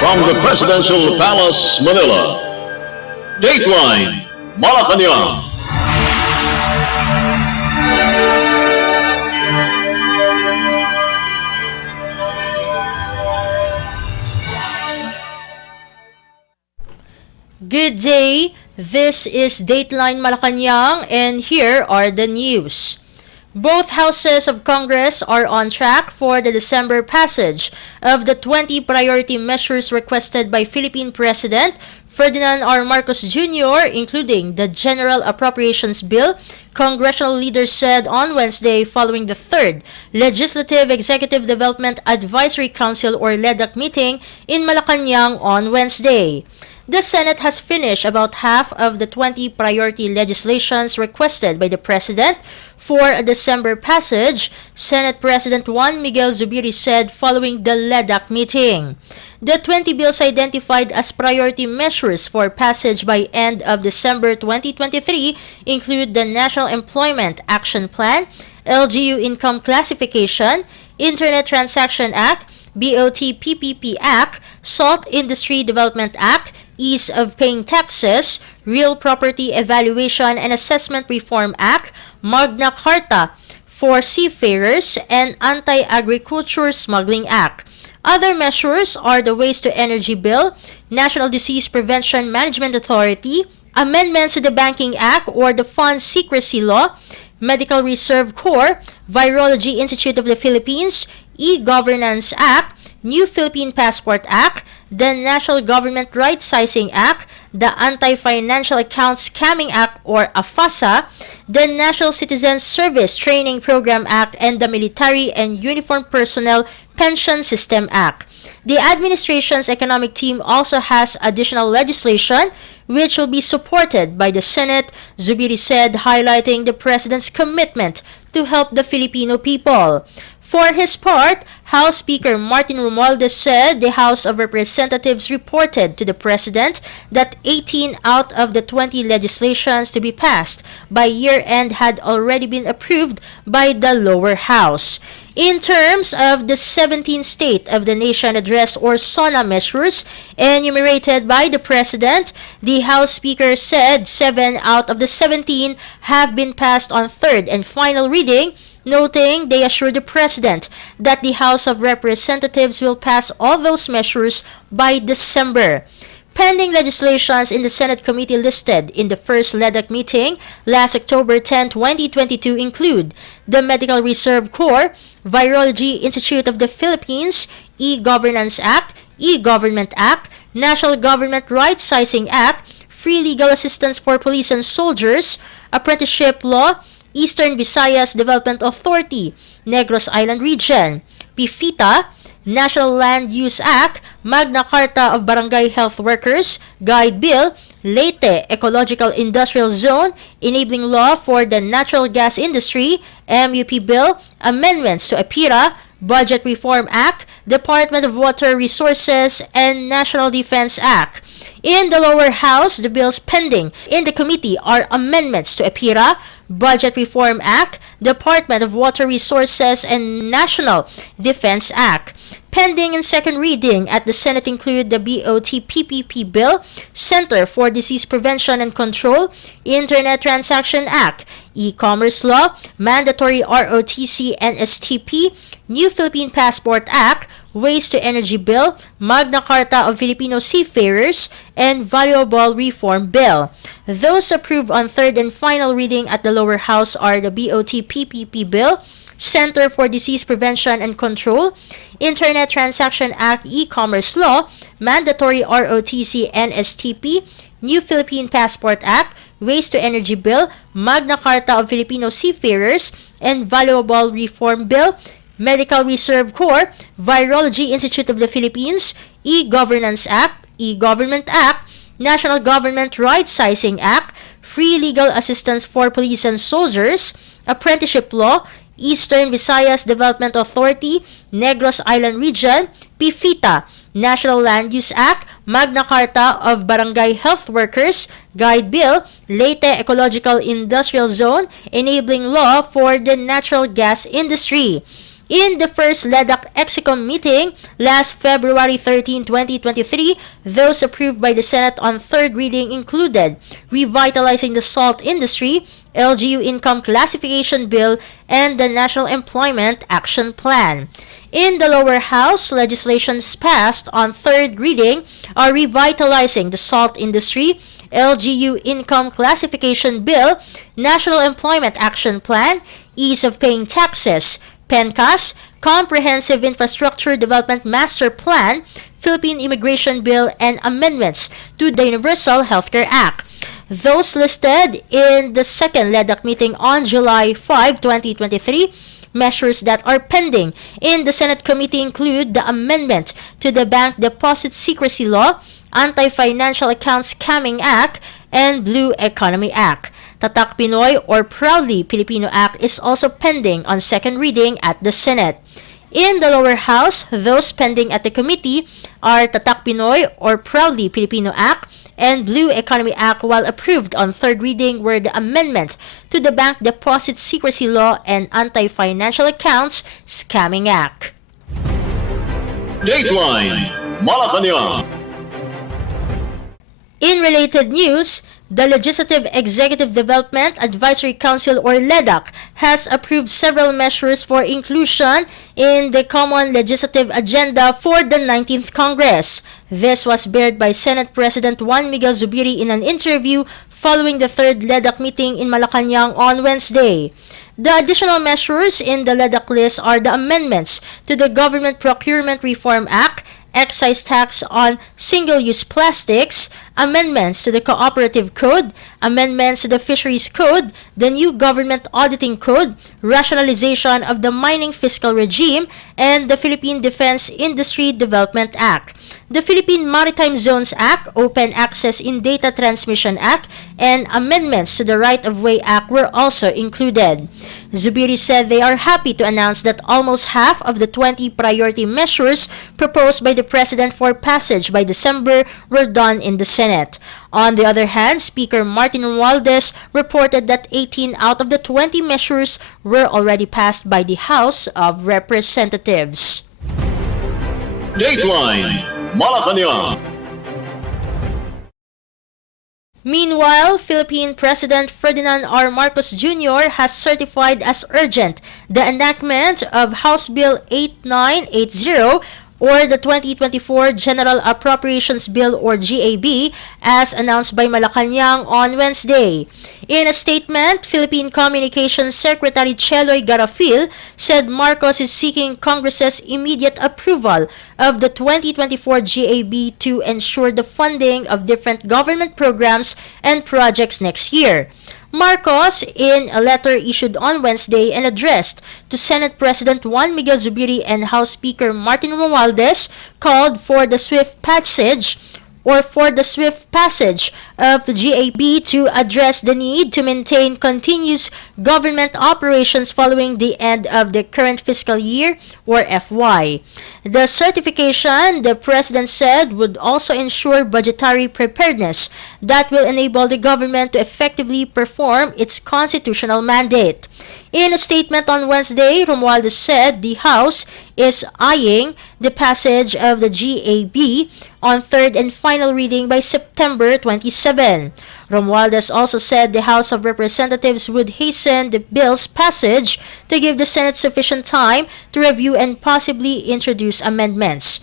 From the Presidential Palace, Manila, Dateline Malacañang. Good day, this is Dateline Malacañang and here are the news. Both houses of Congress are on track for the December passage of the 20 priority measures requested by Philippine President Ferdinand R. Marcos Jr., including the General Appropriations Bill, congressional leaders said on Wednesday following the 3rd Legislative Executive Development Advisory Council or LEDAC meeting in Malacañang on Wednesday. The Senate has finished about half of the 20 priority legislations requested by the President for a December passage, Senate President Juan Miguel Zubiri said following the LEDAC meeting. The 20 bills identified as priority measures for passage by end of December 2023 include the National Employment Action Plan, LGU Income Classification, Internet Transaction Act, BOT PPP Act, Salt Industry Development Act, Ease of Paying Taxes, Real Property Evaluation and Assessment Reform Act, Magna Carta for Seafarers, and Anti-Agriculture Smuggling Act. Other measures are the Waste to Energy Bill, National Disease Prevention Management Authority, amendments to the Banking Act or the Fund Secrecy Law, Medical Reserve Corps, Virology Institute of the Philippines, E-Governance Act, New Philippine Passport Act, the National Government Right Sizing Act, the Anti-Financial Accounts Scamming Act or AFASA, the National Citizen Service Training Program Act, and the Military and Uniformed Personnel Pension System Act. The administration's economic team also has additional legislation which will be supported by the Senate, Zubiri said, highlighting the President's commitment to help the Filipino people. For his part, House Speaker Martin Romualdez said the House of Representatives reported to the President that 18 out of the 20 legislations to be passed by year-end had already been approved by the lower house. In terms of the 17 State of the Nation Address or SONA measures enumerated by the President, the House Speaker said 7 out of the 17 have been passed on third and final reading, noting they assured the President that the House of Representatives will pass all those measures by December. Pending legislations in the Senate committee listed in the first LEDAC meeting last October 10, 2022 include the Medical Reserve Corps, Virology Institute of the Philippines, E-Governance Act, E-Government Act, National Government Right Sizing Act, Free Legal Assistance for Police and Soldiers, Apprenticeship Law, Eastern Visayas Development Authority, Negros Island Region, PIFITA, National Land Use Act, Magna Carta of Barangay Health Workers, Guide Bill, Leyte Ecological Industrial Zone, Enabling Law for the Natural Gas Industry, MUP Bill, Amendments to APIRA, Budget Reform Act, Department of Water Resources, and National Defense Act. In the lower house, the bills pending in the committee are amendments to APIRA, Budget Reform Act, Department of Water Resources, and National Defense Act. Pending in second reading at the Senate include the BOT PPP Bill, Center for Disease Prevention and Control, Internet Transaction Act, E-Commerce Law, Mandatory ROTC and STP, New Philippine Passport Act, Waste to Energy Bill, Magna Carta of Filipino Seafarers, and Valuable Reform Bill. Those approved on third and final reading at the lower house are the BOT PPP Bill, Center for Disease Prevention and Control, Internet Transaction Act, E-Commerce Law, Mandatory ROTC and STP, New Philippine Passport Act, Waste to Energy Bill, Magna Carta of Filipino Seafarers, and Valuable Reform Bill, Medical Reserve Corps, Virology Institute of the Philippines, E-Governance Act, E-Government Act, National Government Right Sizing Act, Free Legal Assistance for Police and Soldiers, Apprenticeship Law, Eastern Visayas Development Authority, Negros Island Region, PIFITA, National Land Use Act, Magna Carta of Barangay Health Workers, Guide Bill, Leyte Ecological Industrial Zone, Enabling Law for the Natural Gas Industry. In the first LEDAC EXICOM meeting last February 13, 2023, those approved by the Senate on third reading included revitalizing the salt industry, LGU income classification bill, and the National Employment Action Plan. In the lower house, legislations passed on third reading are revitalizing the salt industry, LGU income classification bill, National Employment Action Plan, ease of paying taxes, PENCAS, Comprehensive Infrastructure Development Master Plan, Philippine Immigration Bill, and amendments to the Universal Healthcare Act. Those listed in the second LEDAC meeting on July 5, 2023, measures that are pending in the Senate committee include the amendment to the Bank Deposit Secrecy Law, Anti-Financial Accounts Scamming Act, and Blue Economy Act. Tatak Pinoy or Proudly Filipino Act is also pending on second reading at the Senate. In the lower house, those pending at the committee are Tatak Pinoy or Proudly Filipino Act and Blue Economy Act, while approved on third reading were the amendment to the Bank Deposit Secrecy Law and Anti-Financial Accounts Scamming Act. Dateline Malacañang. In related news, the Legislative Executive Development Advisory Council or LEDAC has approved several measures for inclusion in the Common Legislative Agenda for the 19th Congress. This was bared by Senate President Juan Miguel Zubiri in an interview following the third LEDAC meeting in Malacañang on Wednesday. The additional measures in the LEDAC list are the amendments to the Government Procurement Reform Act, excise tax on single-use plastics, amendments to the Cooperative Code, amendments to the Fisheries Code, the new Government Auditing Code, rationalization of the mining fiscal regime, and the Philippine Defense Industry Development Act. The Philippine Maritime Zones Act, Open Access in Data Transmission Act, and amendments to the Right-of-Way Act were also included. Zubiri said they are happy to announce that almost half of the 20 priority measures proposed by the President for passage by December were done in the Senate. On the other hand, Speaker Martin Romualdez reported that 18 out of the 20 measures were already passed by the House of Representatives. Dateline Malacañang. Meanwhile, Philippine President Ferdinand R. Marcos Jr. has certified as urgent the enactment of House Bill 8980 or the 2024 General Appropriations Bill or GAB as announced by Malacañang on Wednesday. In a statement, Philippine Communications Secretary Cheloy Garafil said Marcos is seeking Congress's immediate approval of the 2024 GAB to ensure the funding of different government programs and projects next year. Marcos, in a letter issued on Wednesday and addressed to Senate President Juan Miguel Zubiri and House Speaker Martin Romualdez, called for the swift passage of the GAB to address the need to maintain continuous government operations following the end of the current fiscal year or FY. The certification, the President said, would also ensure budgetary preparedness that will enable the government to effectively perform its constitutional mandate. In a statement on Wednesday, Romualdez said the House is eyeing the passage of the GAB on third and final reading by September 27. Romualdez also said the House of Representatives would hasten the bill's passage to give the Senate sufficient time to review and possibly introduce amendments.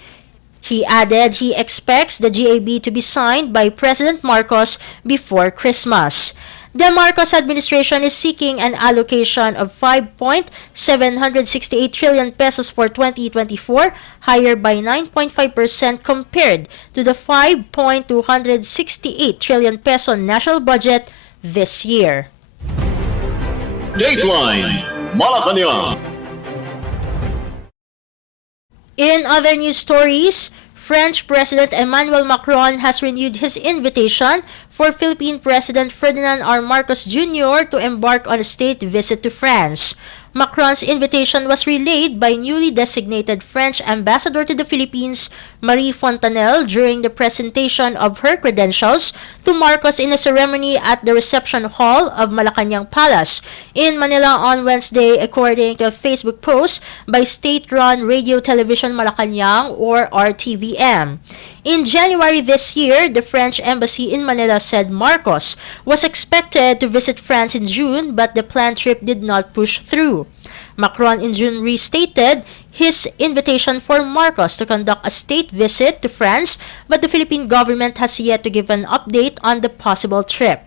He added he expects the GAB to be signed by President Marcos before Christmas. The Marcos administration is seeking an allocation of 5.768 trillion pesos for 2024, higher by 9.5% compared to the 5.268 trillion peso national budget this year. Dateline Malacañang. In other news stories, French President Emmanuel Macron has renewed his invitation for Philippine President Ferdinand R. Marcos Jr. to embark on a state visit to France. Macron's invitation was relayed by newly designated French ambassador to the Philippines, Marie Fontanelle, during the presentation of her credentials to Marcos in a ceremony at the reception hall of Malacañang Palace in Manila on Wednesday, according to a Facebook post by state-run Radio Television Malacañang or RTVM. In January this year, the French embassy in Manila said Marcos was expected to visit France in June, but the planned trip did not push through. Macron in June restated his invitation for Marcos to conduct a state visit to France, but the Philippine government has yet to give an update on the possible trip.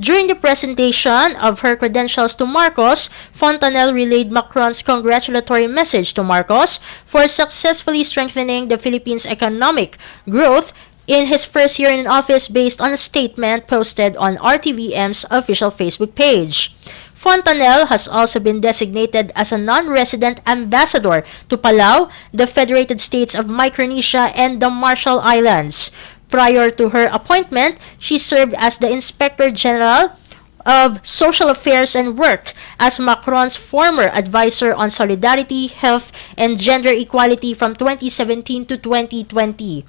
During the presentation of her credentials to Marcos, Fontanelle relayed Macron's congratulatory message to Marcos for successfully strengthening the Philippines' economic growth in his first year in office based on a statement posted on RTVM's official Facebook page. Fontanelle has also been designated as a non-resident ambassador to Palau, the Federated States of Micronesia, and the Marshall Islands. Prior to her appointment, she served as the Inspector General of Social Affairs and worked as Macron's former advisor on solidarity, health, and gender equality from 2017 to 2020.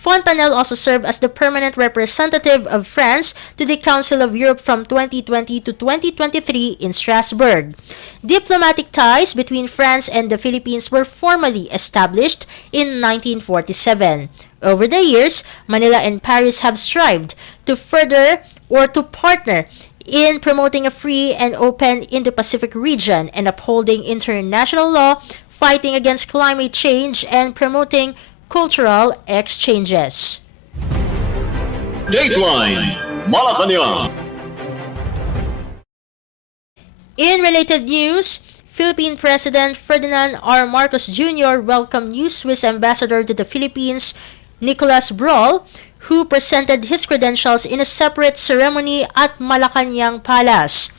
Fontanelle also served as the permanent representative of France to the Council of Europe from 2020 to 2023 in Strasbourg. Diplomatic ties between France and the Philippines were formally established in 1947. Over the years, Manila and Paris have strived to further or to partner in promoting a free and open Indo-Pacific region and upholding international law, fighting against climate change, and promoting cultural exchanges. Dateline Malacañang. In related news, Philippine President Ferdinand R. Marcos Jr. welcomed new Swiss ambassador to the Philippines, Nicolas Brawl, who presented his credentials in a separate ceremony at Malacañang Palace.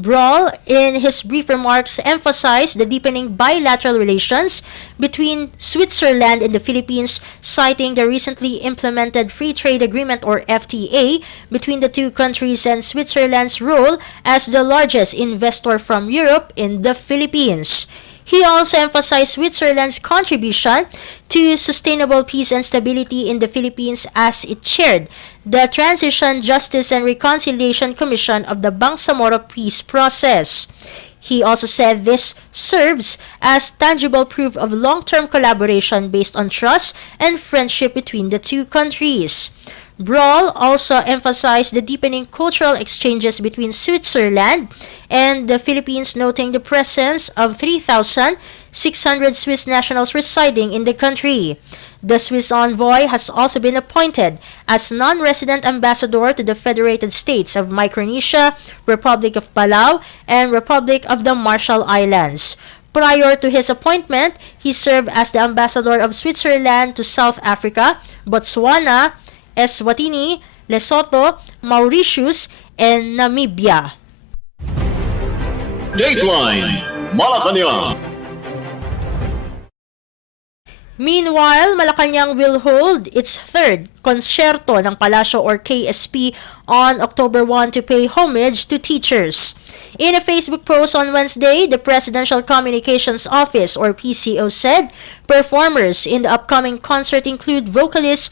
Brawl, in his brief remarks, emphasized the deepening bilateral relations between Switzerland and the Philippines, citing the recently implemented Free Trade Agreement or FTA between the two countries and Switzerland's role as the largest investor from Europe in the Philippines. He also emphasized Switzerland's contribution to sustainable peace and stability in the Philippines as it chaired the Transition, Justice, and Reconciliation Commission of the Bangsamoro peace process. He also said this serves as tangible proof of long-term collaboration based on trust and friendship between the two countries. Brawl also emphasized the deepening cultural exchanges between Switzerland and the Philippines, noting the presence of 3,600 Swiss nationals residing in the country. The Swiss envoy has also been appointed as non-resident ambassador to the Federated States of Micronesia, Republic of Palau, and Republic of the Marshall Islands. Prior to his appointment, he served as the ambassador of Switzerland to South Africa, Botswana, Eswatini, Lesotho, Mauritius, and Namibia. Dateline Malacañang. Meanwhile, Malacañang will hold its third Concerto ng Palasyo or KSP on October 1 to pay homage to teachers. In a Facebook post on Wednesday, the Presidential Communications Office or PCO said performers in the upcoming concert include vocalist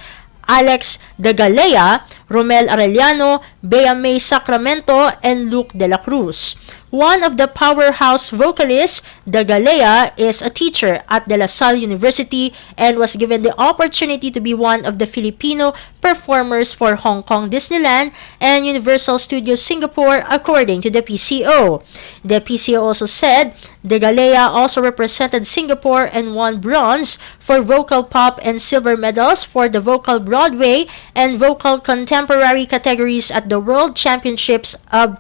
Alex De Galea, Romel Arellano, Bea May Sacramento, and Luke De La Cruz. One of the powerhouse vocalists, De Galea, is a teacher at De La Salle University and was given the opportunity to be one of the Filipino performers for Hong Kong Disneyland and Universal Studios Singapore, according to the PCO. The PCO also said De Galea also represented Singapore and won bronze for vocal pop and silver medals for the vocal Broadway and vocal contemporary categories at the World Championships of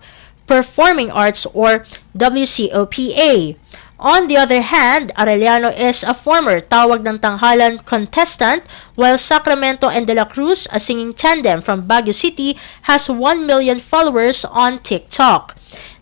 Performing Arts or WCOPA. On the other hand, Arellano is a former Tawag ng Tanghalan contestant, while Sacramento and De La Cruz, a singing tandem from Baguio City, has 1 million followers on TikTok.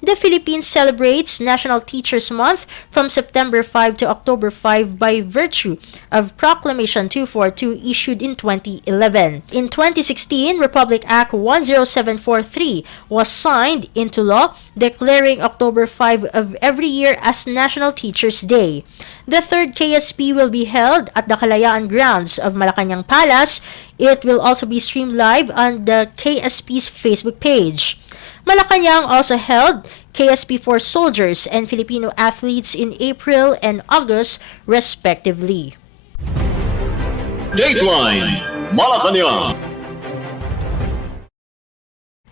The Philippines celebrates National Teachers Month from September 5 to October 5 by virtue of Proclamation 242 issued in 2011. In 2016, Republic Act 10743 was signed into law, declaring October 5 of every year as National Teachers Day. The third KSP will be held at the Kalayaan grounds of Malacañang Palace. It will also be streamed live on the KSP's Facebook page. Malacañang also held KSP for soldiers and Filipino athletes in April and August, respectively. Dateline Malacañang.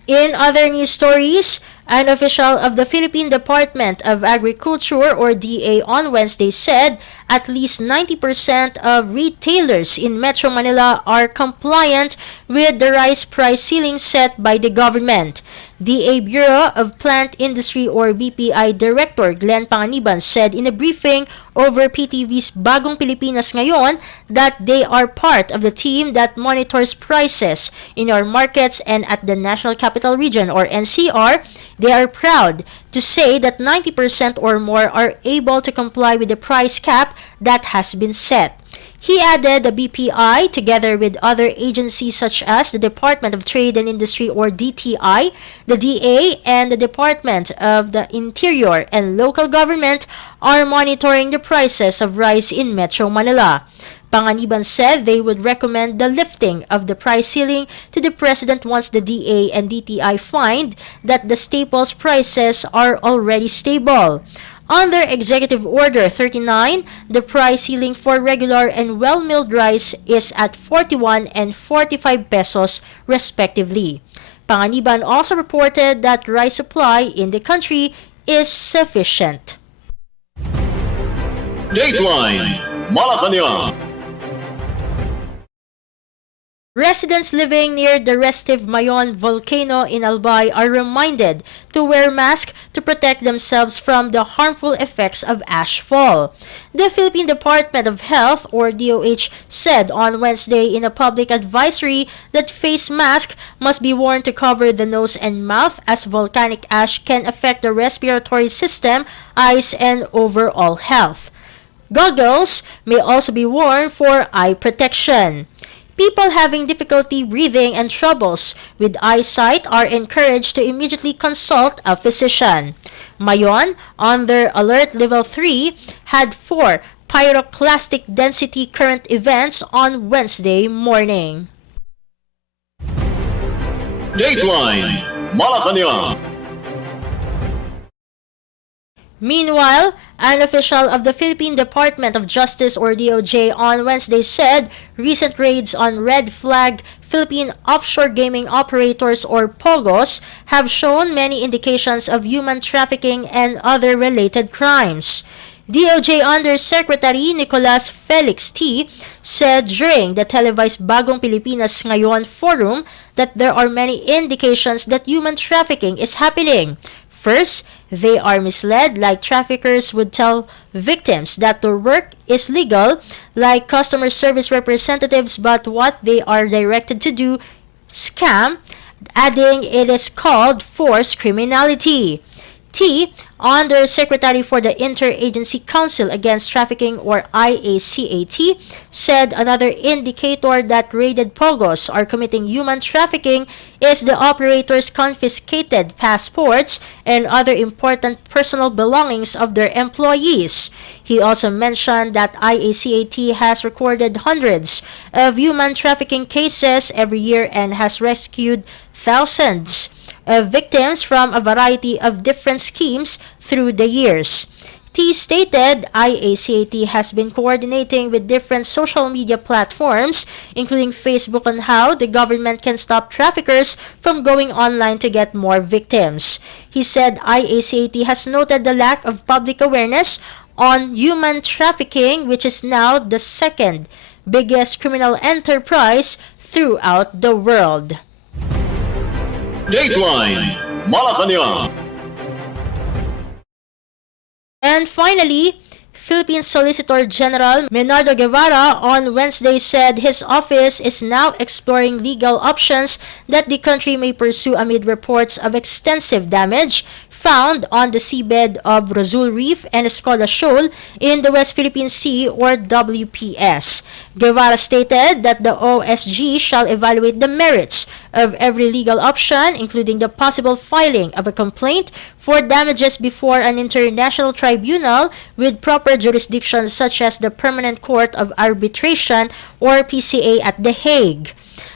In other news stories, an official of the Philippine Department of Agriculture or DA on Wednesday said at least 90% of retailers in Metro Manila are compliant with the rice price ceiling set by the government. DA Bureau of Plant Industry or BPI Director Glenn Panganiban said in a briefing over PTV's Bagong Pilipinas Ngayon that they are part of the team that monitors prices in our markets, and at the National Capital Region or NCR, they are proud to say that 90% or more are able to comply with the price cap that has been set. He added the BPI, together with other agencies such as the Department of Trade and Industry or DTI, the DA, and the Department of the Interior and local government, are monitoring the prices of rice in Metro Manila. Panganiban said they would recommend the lifting of the price ceiling to the President once the DA and DTI find that the staples prices are already stable. Under Executive Order 39, the price ceiling for regular and well-milled rice is at 41 and 45 pesos respectively. Panganiban also reported that rice supply in the country is sufficient. Dateline Malacañang. Residents living near the restive Mayon volcano in Albay are reminded to wear masks to protect themselves from the harmful effects of ash fall. The Philippine Department of Health or DOH said on Wednesday in a public advisory that face masks must be worn to cover the nose and mouth as volcanic ash can affect the respiratory system, eyes, and overall health. Goggles may also be worn for eye protection. People having difficulty breathing and troubles with eyesight are encouraged to immediately consult a physician. Mayon, under Alert Level 3, had 4 pyroclastic density current events on Wednesday morning. Dateline Malacañang. Meanwhile, an official of the Philippine Department of Justice or DOJ on Wednesday said recent raids on red flag Philippine offshore gaming operators or POGOs have shown many indications of human trafficking and other related crimes. DOJ Undersecretary Nicolas Felix T. said during the televised Bagong Pilipinas Ngayon forum that there are many indications that human trafficking is happening. First, they are misled, like traffickers would tell victims that their work is legal, like customer service representatives, but what they are directed to do, scam, adding it is called forced criminality. T, Undersecretary for the Interagency Council Against Trafficking or IACAT, said another indicator that raided POGOs are committing human trafficking is the operators' confiscated passports and other important personal belongings of their employees. He also mentioned that IACAT has recorded hundreds of human trafficking cases every year and has rescued thousands of victims from a variety of different schemes through the years. T stated IACAT has been coordinating with different social media platforms, including Facebook, on how the government can stop traffickers from going online to get more victims. He said IACAT has noted the lack of public awareness on human trafficking, which is now the second biggest criminal enterprise throughout the world. Dateline Malacañang. And finally, Philippine Solicitor General Menardo Guevara on Wednesday said his office is now exploring legal options that the country may pursue amid reports of extensive damage found on the seabed of Rosul Reef and Escoda Shoal in the West Philippine Sea, or WPS. Guevara stated that the OSG shall evaluate the merits of every legal option, including the possible filing of a complaint for damages before an international tribunal with proper jurisdiction such as the Permanent Court of Arbitration, or PCA, at The Hague.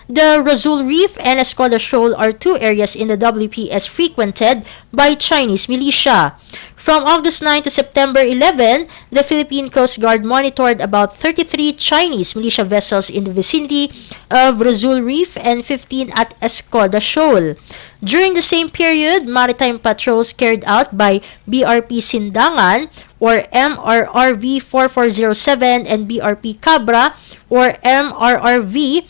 The Rosul Reef and Escoda Shoal are two areas in the WPS frequented by Chinese militia. From August 9 to September 11, the Philippine Coast Guard monitored about 33 Chinese militia vessels in the vicinity of Rosul Reef and 15 at Escoda Shoal. During the same period, maritime patrols carried out by BRP Sindangan, or MRRV 4407, and BRP Cabra, or MRRV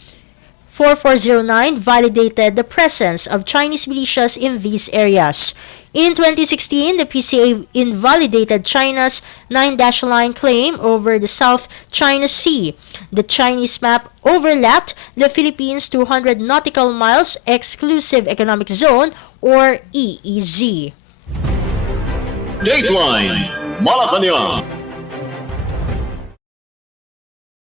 4409, validated the presence of Chinese militias in these areas. In 2016, the PCA invalidated China's 9-line claim over the South China Sea. The Chinese map overlapped the Philippines' 200 nautical miles exclusive economic zone, or EEZ. Dateline Malacañang.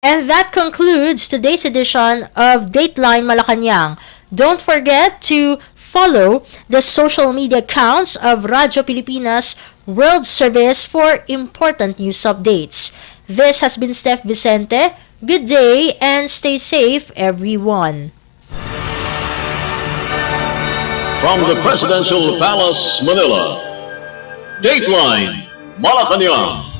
And that concludes today's edition of Dateline Malacañang. Don't forget to follow the social media accounts of Radyo Pilipinas World Service for important news updates. This has been Steph Vicente. Good day and stay safe, everyone. From the Presidential Palace, Manila, Dateline Malacañang.